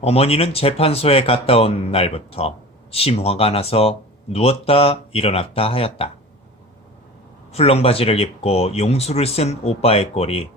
어머니는 재판소에 갔다 온 날부터 심화가 나서 누웠다 일어났다 하였다. 풀렁바지를 입고 용수를 쓴 오빠의 꼴이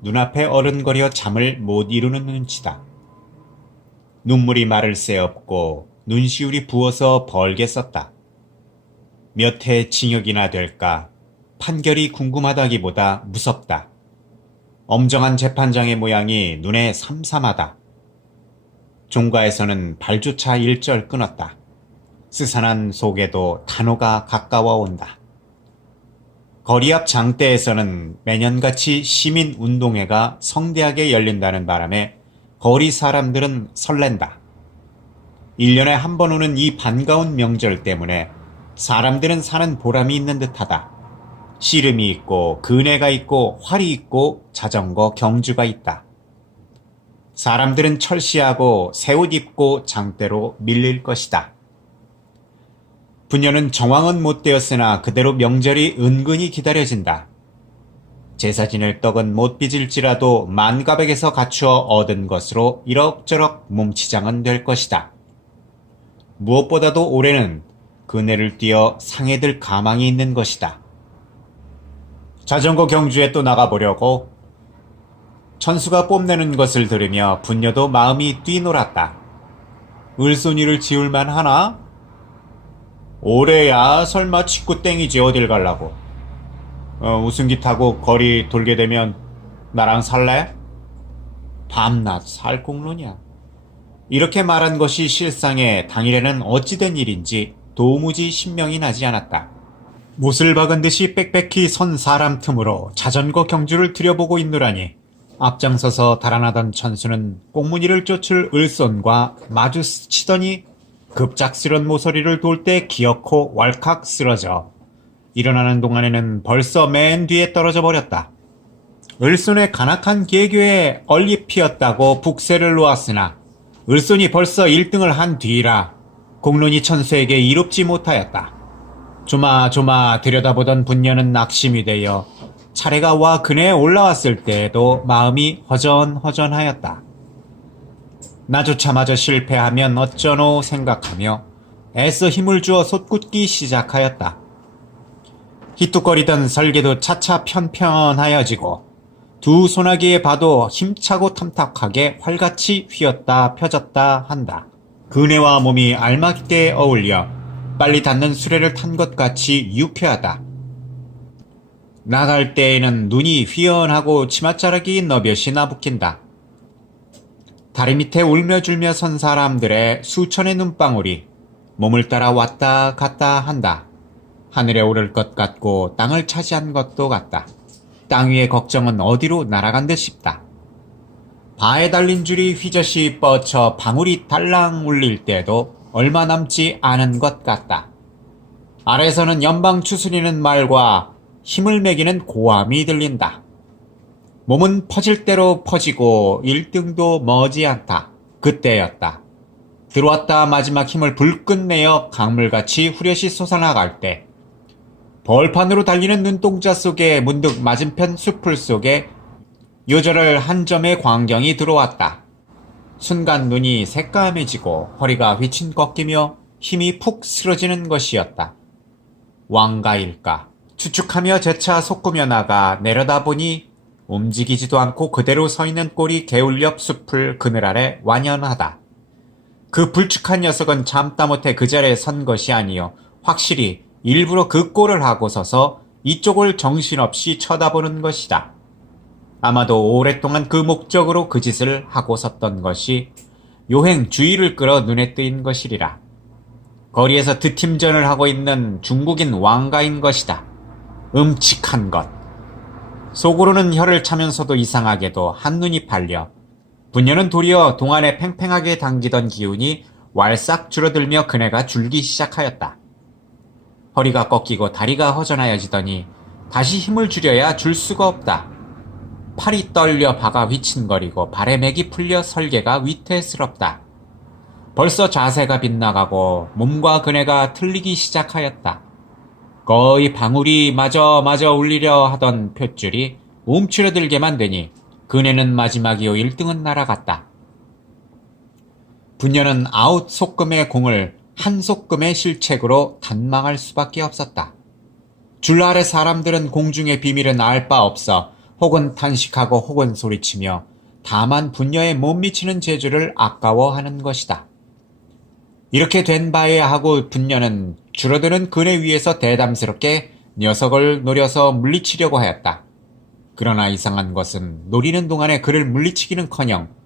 눈앞에 어른거려 잠을 못 이루는 눈치다. 눈물이 마를 새 없고 눈시울이 부어서 벌게 썼다. 몇 해 징역이나 될까 판결이 궁금하다기보다 무섭다. 엄정한 재판장의 모양이 눈에 삼삼하다. 종가에서는 발조차 일절 끊었다. 스산한 속에도 단호가 가까워 온다. 거리 앞 장대에서는 매년같이 시민운동회가 성대하게 열린다는 바람에 거리 사람들은 설렌다. 1년에 한 번 오는 이 반가운 명절 때문에 사람들은 사는 보람이 있는 듯하다. 씨름이 있고 그네가 있고 활이 있고 자전거 경주가 있다. 사람들은 철시하고 새 옷 입고 장대로 밀릴 것이다. 부녀는 정황은 못 되었으나 그대로 명절이 은근히 기다려진다. 제사 지낼 떡은 못 빚을지라도 만가백에서 갖추어 얻은 것으로 이럭저럭 몸치장은 될 것이다. 무엇보다도 올해는 그네를 띄어 상해들 가망이 있는 것이다. 자전거 경주에 또 나가보려고? 천수가 뽐내는 것을 들으며 분녀도 마음이 뛰놀았다. 을손이를 지울만 하나? 올해야 설마 치구땡이지 어딜 갈라고. 우승기 타고 거리 돌게 되면 나랑 살래? 밤낮 살공론이야. 이렇게 말한 것이 실상에 당일에는 어찌된 일인지 도무지 신명이 나지 않았다. 못을 박은 듯이 빽빽히 선 사람 틈으로 자전거 경주를 들여보고 있노라니 앞장서서 달아나던 천수는 꽁무니를 쫓을 을손과 마주치더니 급작스런 모서리를 돌 때 기어코 왈칵 쓰러져 일어나는 동안에는 벌써 맨 뒤에 떨어져 버렸다. 을손의 간악한 계교에 얼리 피었다고 북새를 놓았으나 을손이 벌써 1등을 한 뒤라 공론이 천수에게 이롭지 못하였다. 조마조마 들여다보던 분녀는 낙심이 되어 차례가 와 그네에 올라왔을 때에도 마음이 허전허전하였다. 나조차 마저 실패하면 어쩌노 생각하며 애써 힘을 주어 솟구기 시작하였다. 희뚝거리던 설계도 차차 편편하여지고 두 소나기에 봐도 힘차고 탐탁하게 활같이 휘었다 펴졌다 한다. 그네와 몸이 알맞게 어울려 빨리 닿는 수레를 탄 것 같이 유쾌하다. 나갈 때에는 눈이 휘연하고 치맛자락이 너벼시 나부낀다. 다리 밑에 울며줄며 선 사람들의 수천의 눈방울이 몸을 따라 왔다 갔다 한다. 하늘에 오를 것 같고 땅을 차지한 것도 같다. 땅 위의 걱정은 어디로 날아간 듯 싶다. 바에 달린 줄이 휘젓이 뻗쳐 방울이 달랑 울릴 때도 얼마 남지 않은 것 같다. 아래에서는 연방 추스리는 말과 힘을 매기는 고함이 들린다. 몸은 퍼질 대로 퍼지고 1등도 머지않다. 그때였다. 들어왔다 마지막 힘을 불끈 내어 강물같이 후려시 솟아나갈 때 벌판으로 달리는 눈동자 속에 문득 맞은편 숲풀 속에 요절을 한 점의 광경이 들어왔다. 순간 눈이 새까매지고 허리가 휘친 꺾이며 힘이 푹 쓰러지는 것이었다. 왕가일까? 추측하며 재차 솟구며 나가 내려다보니 움직이지도 않고 그대로 서 있는 꼴이 개울 옆 숲을 그늘 아래 완연하다. 그 불축한 녀석은 참다 못해 그 자리에 선 것이 아니요 확실히 일부러 그 꼴을 하고 서서 이쪽을 정신없이 쳐다보는 것이다. 아마도 오랫동안 그 목적으로 그 짓을 하고 섰던 것이 요행 주의를 끌어 눈에 띄인 것이리라. 거리에서 드팀전을 하고 있는 중국인 왕가인 것이다. 음칙한 것. 속으로는 혀를 차면서도 이상하게도 한눈이 팔려 부녀는 도리어 동안에 팽팽하게 당기던 기운이 왈싹 줄어들며 그네가 줄기 시작하였다. 허리가 꺾이고 다리가 허전하여지더니 다시 힘을 줄여야 줄 수가 없다. 팔이 떨려 바가 휘친거리고 발에 맥이 풀려 설계가 위태스럽다. 벌써 자세가 빗나가고 몸과 그네가 틀리기 시작하였다. 거의 방울이 마저 울리려 하던 푯줄이 움츠러들게만 되니 그네는 마지막이요 1등은 날아갔다. 분녀는 아웃 소금의 공을 한 소금의 실책으로 단망할 수밖에 없었다. 줄 아래 사람들은 공중의 비밀은 알 바 없어 혹은 탄식하고 혹은 소리치며 다만 분녀의 못 미치는 재주를 아까워하는 것이다. 이렇게 된 바에야 하고 분녀는 줄어드는 그네 위에서 대담스럽게 녀석을 노려서 물리치려고 하였다. 그러나 이상한 것은 노리는 동안에 그를 물리치기는커녕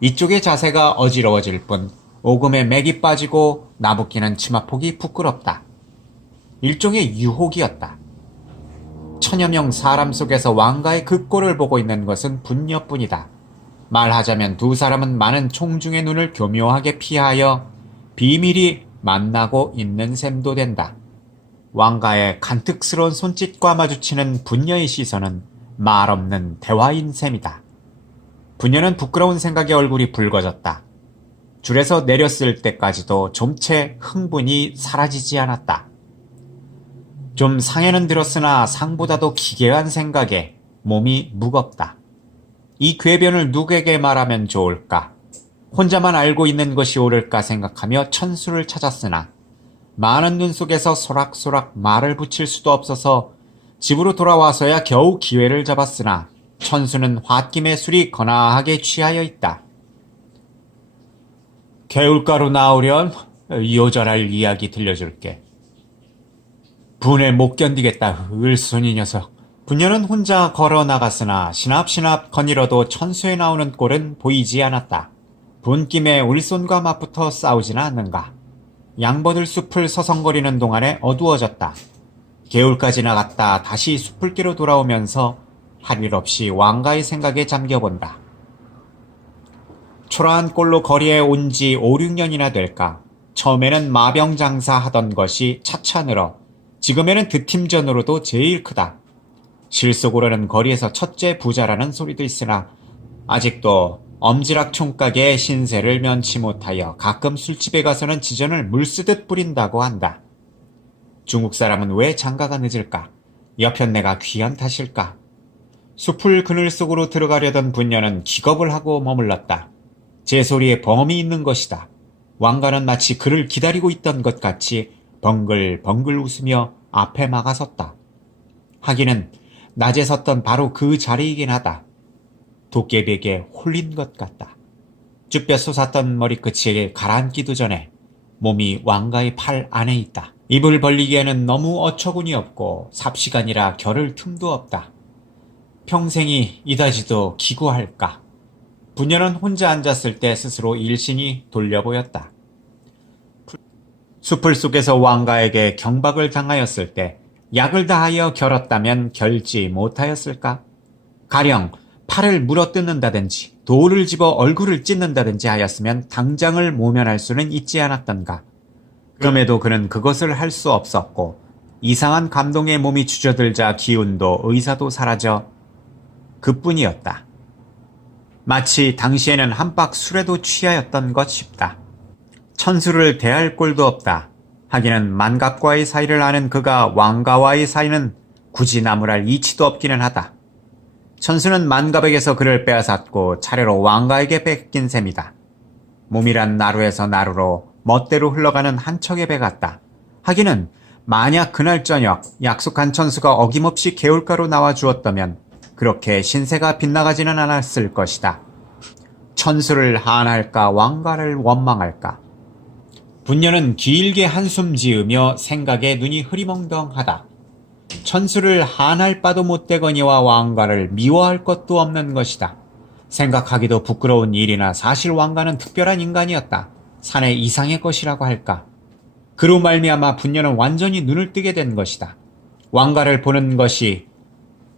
이쪽의 자세가 어지러워질 뿐 오금에 맥이 빠지고 나부끼는 치마폭이 부끄럽다. 일종의 유혹이었다. 천여 명 사람 속에서 왕가의 그 꼴을 보고 있는 것은 분녀뿐이다. 말하자면 두 사람은 많은 총중의 눈을 교묘하게 피하여 비밀이 만나고 있는 셈도 된다. 왕가의 간특스러운 손짓과 마주치는 분녀의 시선은 말없는 대화인 셈이다. 분녀는 부끄러운 생각에 얼굴이 붉어졌다. 줄에서 내렸을 때까지도 좀채 흥분이 사라지지 않았다. 좀 상해는 들었으나 상보다도 기괴한 생각에 몸이 무겁다. 이 궤변을 누구에게 말하면 좋을까? 혼자만 알고 있는 것이 옳을까 생각하며 천수를 찾았으나 많은 눈 속에서 소락소락 말을 붙일 수도 없어서 집으로 돌아와서야 겨우 기회를 잡았으나 천수는 홧김에 술이 거나하게 취하여 있다. 개울가로 나오련 요절할 이야기 들려줄게. 분에 못 견디겠다. 을순이 녀석. 분녀는 혼자 걸어 나갔으나 시납시납 거닐어도 천수에 나오는 꼴은 보이지 않았다. 분김에 울손과 맞붙어 싸우지는 않는가. 양버들 숲을 서성거리는 동안에 어두워졌다. 개울까지 나갔다 다시 숲을길로 돌아오면서 할 일 없이 왕가의 생각에 잠겨본다. 초라한 꼴로 거리에 온 지 5, 6년이나 될까. 처음에는 마병장사 하던 것이 차차 늘어 지금에는 득팀전으로도 제일 크다. 실속으로는 거리에서 첫째 부자라는 소리도 있으나 아직도 엄지락 총가게의 신세를 면치 못하여 가끔 술집에 가서는 지전을 물쓰듯 뿌린다고 한다. 중국 사람은 왜 장가가 늦을까? 여편네가 귀한 탓일까? 숲을 그늘 속으로 들어가려던 분녀는 기겁을 하고 머물렀다. 제 소리에 범이 있는 것이다. 왕가는 마치 그를 기다리고 있던 것 같이 벙글벙글 웃으며 앞에 막아섰다. 하기는 낮에 섰던 바로 그 자리이긴 하다. 도깨비에게 홀린 것 같다. 쭈뼛 솟았던 머리끝이 가라앉기도 전에 몸이 왕가의 팔 안에 있다. 입을 벌리기에는 너무 어처구니 없고 삽시간이라 겨를 틈도 없다. 평생이 이다지도 기구할까. 분녀는 혼자 앉았을 때 스스로 일신이 돌려 보였다. 숲을 속에서 왕가에게 경박을 당하였을 때 약을 다하여 결었다면 결지 못하였을까? 가령 팔을 물어뜯는다든지 돌을 집어 얼굴을 찢는다든지 하였으면 당장을 모면할 수는 있지 않았던가. 그럼에도 그는 그것을 할 수 없었고 이상한 감동에 몸이 주저들자 기운도 의사도 사라져 그뿐이었다. 마치 당시에는 한박 술에도 취하였던 것 싶다. 천수를 대할 꼴도 없다. 하기는 만갑과의 사이를 아는 그가 왕가와의 사이는 굳이 나무랄 이치도 없기는 하다. 천수는 만갑에게서 그를 빼앗았고 차례로 왕가에게 뺏긴 셈이다. 몸이란 나루에서 나루로 멋대로 흘러가는 한 척의 배 같다. 하기는 만약 그날 저녁 약속한 천수가 어김없이 개울가로 나와 주었다면 그렇게 신세가 빗나가지는 않았을 것이다. 천수를 한할까 왕가를 원망할까. 분녀는 길게 한숨 지으며 생각에 눈이 흐리멍덩하다. 천수를 한할 바도 못되거니와 왕가를 미워할 것도 없는 것이다. 생각하기도 부끄러운 일이나 사실 왕가는 특별한 인간이었다. 사내 이상의 것이라고 할까. 그로 말미암아 분녀는 완전히 눈을 뜨게 된 것이다. 왕가를 보는 것이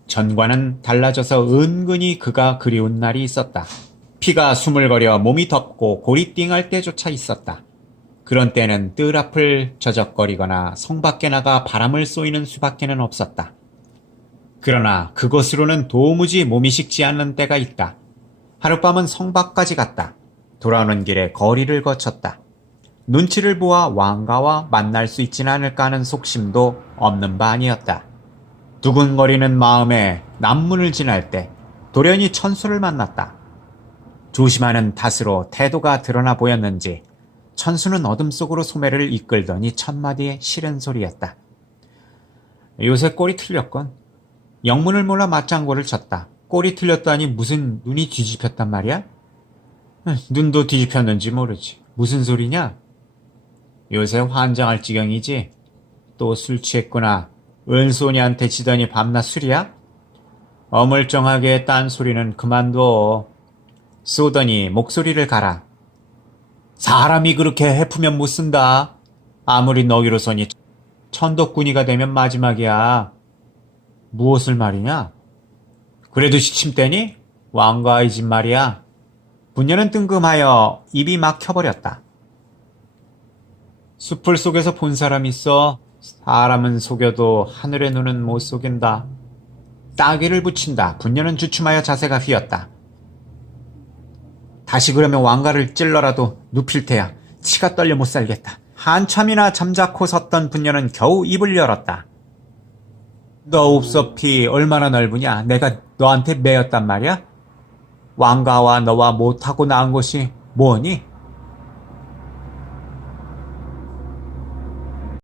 전과는 달라져서 은근히 그가 그리운 날이 있었다. 피가 수물거려 몸이 덥고 골이 띵할 때조차 있었다. 그런 때는 뜰 앞을 저적거리거나 성 밖에 나가 바람을 쏘이는 수밖에는 없었다. 그러나 그곳으로는 도무지 몸이 식지 않는 때가 있다. 하룻밤은 성 밖까지 갔다. 돌아오는 길에 거리를 거쳤다. 눈치를 보아 왕가와 만날 수 있지는 않을까 하는 속심도 없는 바 아니었다. 두근거리는 마음에 남문을 지날 때 돌연히 천수를 만났다. 조심하는 탓으로 태도가 드러나 보였는지 천수는 어둠 속으로 소매를 이끌더니 첫마디의 싫은 소리였다. 요새 꼴이 틀렸건. 영문을 몰라 맞장구를 쳤다. 꼴이 틀렸다니 무슨 눈이 뒤집혔단 말이야? 눈도 뒤집혔는지 모르지. 무슨 소리냐? 요새 환장할 지경이지? 또 술 취했구나. 은손이한테 지더니 밤낮 술이야? 어물쩡하게 딴소리는 그만둬. 쏘더니 목소리를 가라. 사람이 그렇게 해프면 못 쓴다. 아무리 너기로서니 천덕꾸니가 되면 마지막이야. 무엇을 말이냐? 그래도 시침대니? 왕가의 집 말이야. 분녀는 뜬금하여 입이 막 켜버렸다. 숲을 속에서 본 사람 있어. 사람은 속여도 하늘의 눈은 못 속인다. 따귀를 붙인다. 분녀는 주춤하여 자세가 휘었다. 다시 그러면 왕가를 찔러라도 눕힐 테야. 치가 떨려 못 살겠다. 한참이나 잠자코 섰던 분녀는 겨우 입을 열었다. 너 옵서피 얼마나 넓으냐? 내가 너한테 매였단 말이야? 왕가와 너와 못하고 낳은 것이 뭐니?